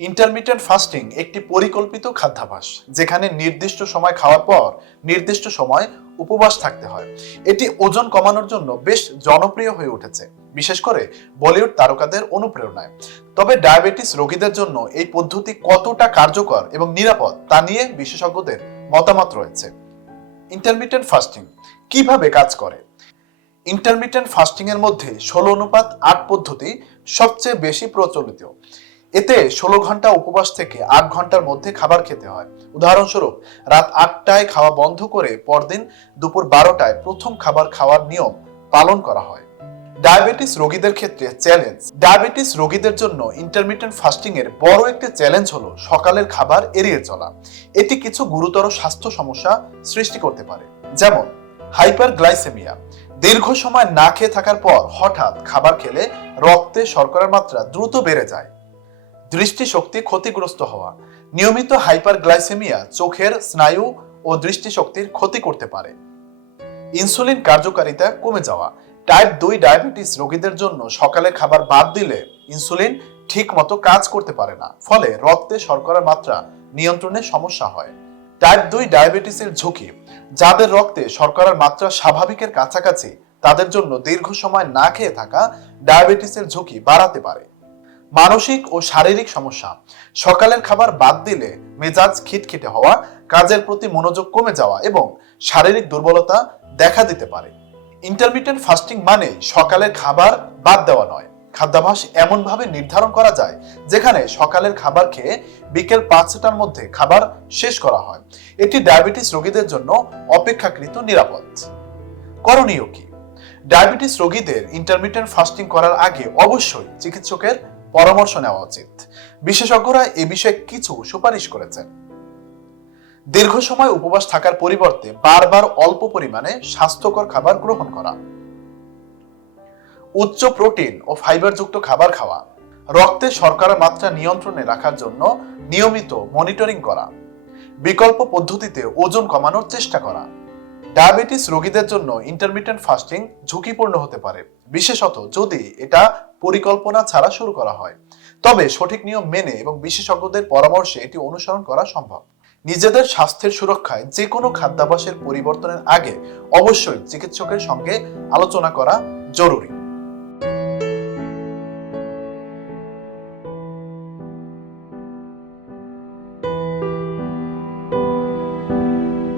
Intermediate fasting একটি পরিকল্পিত খাদ্যাভ্যাস, যেখানে নির্দিষ্ট সময় খাওয়ার পর নির্দিষ্ট সময় উপবাস থাকতে হয়। এটি ওজন কমানোর জন্য বেশ জনপ্রিয় হয়ে উঠেছে, বিশেষ করে বলিউড তারকাদের অনুপ্রেরণায়। তবে ডায়াবেটিস রোগীদের জন্য এই পদ্ধতি কতটা কার্যকর এবং নিরাপদ তা নিয়ে বিশেষজ্ঞদের মতামত রয়েছে। ইন্টারমিডিয়েট ফাস্টিং কীভাবে কাজ করে? ইন্টারমিডিয়েট ফাস্টিং এর মধ্যে ষোলো অনুপাত আট পদ্ধতি সবচেয়ে বেশি প্রচলিত। এতে ষোলো ঘণ্টা উপবাস থেকে আট ঘণ্টার মধ্যে খাবার খেতে হয়। উদাহরণস্বরূপ, রাত আটটায় খাওয়া বন্ধ করে পরদিন দুপুর বারোটায় প্রথম খাবার খাওয়ার নিয়ম পালন করা হয়। ডায়াবেটিস রোগীদের ক্ষেত্রে চ্যালেঞ্জ। ডায়াবেটিস রোগীদের জন্য ইন্টারমিডিয়েট ফাস্টিং এর বড় একটি চ্যালেঞ্জ হলো সকালের খাবার এড়িয়ে চলা। এটি কিছু গুরুতর স্বাস্থ্য সমস্যা সৃষ্টি করতে পারে। যেমন হাইপার গ্লাইসেমিয়া দীর্ঘ সময় না খেয়ে থাকার পর হঠাৎ খাবার খেলে রক্তে শর্করার মাত্রা দ্রুত বেড়ে যায়। দৃষ্টিশক্তি ক্ষতিগ্রস্ত হওয়া, নিয়মিত হাইপার গ্লাইসেমিয়া চোখের স্নায়ু ও দৃষ্টিশক্তির ক্ষতি করতে পারে। ইনসুলিন কার্যকারিতা কমে যাওয়া টাইপ দুই ডায়াবেটিস রোগীদের জন্য সকালে খাবার বাদ দিলে ইনসুলিন ঠিক মতো কাজ করতে পারে না, ফলে রক্তে শর্করার মাত্রা নিয়ন্ত্রণে সমস্যা হয়। টাইপ দুই ডায়াবেটিসের ঝুঁকি, যাদের রক্তে শর্করার মাত্রা স্বাভাবিকের কাছাকাছি, তাদের জন্য দীর্ঘ সময় না খেয়ে থাকা ডায়াবেটিসের ঝুঁকি বাড়াতে পারে। মানসিক ও শারীরিক সমস্যা। সকালের খাবার বাদ দিলে মেজাজ খিটখিটে হওয়া, কাজের প্রতি মনোযোগ কমে যাওয়া এবং শারীরিক দুর্বলতা দেখা দিতে পারে। ইন্টারমিডিয়েট ফাস্টিং মানে সকালের খাবার বাদ দেওয়া নয়। খাদ্যাভ্যাস এমনভাবে নির্ধারণ করা যায়, যেখানে সকালের খাবার খেয়ে বিকেল পাঁচটার মধ্যে খাবার শেষ করা হয়। এটি ডায়াবেটিস রোগীদের জন্য অপেক্ষাকৃত নিরাপদ। করণীয় কি? ডায়াবেটিস রোগীদের ইন্টারমিডিয়েট ফাস্টিং করার আগে অবশ্যই চিকিৎসকের পরামর্শ নেওয়া উচিত। বিশেষজ্ঞরা এ বিষয়ে কিছু সুপারিশ করেছেন। দীর্ঘ সময় উপবাস থাকার পরিবর্তে বারবার অল্প পরিমাণে স্বাস্থ্যকর খাবার গ্রহণ করা। উচ্চ প্রোটিন ও ফাইবারযুক্ত খাবার খাওয়া। রক্তে শর্করার মাত্রা নিয়ন্ত্রণে রাখার জন্য নিয়মিত মনিটরিং করা। বিকল্প পদ্ধতিতে ওজন কমানোর চেষ্টা করা। ডায়াবেটিস রোগীদের জন্য ইন্টারমিডিয়েট ফাস্টিং ঝুঁকিপূর্ণ হতে পারে। বিশেষত যদি এটা পরিকল্পনা ছাড়া শুরু করা হয়। তবে সঠিক নিয়ম মেনে এবং বিশেষজ্ঞদের পরামর্শে এটি অনুসরণ করা সম্ভব। নিজেদের স্বাস্থ্যের সুরক্ষায় যে কোনো খাদ্যাভ্যাসের পরিবর্তনের আগে অবশ্যই চিকিৎসকের সঙ্গে আলোচনা করা জরুরি।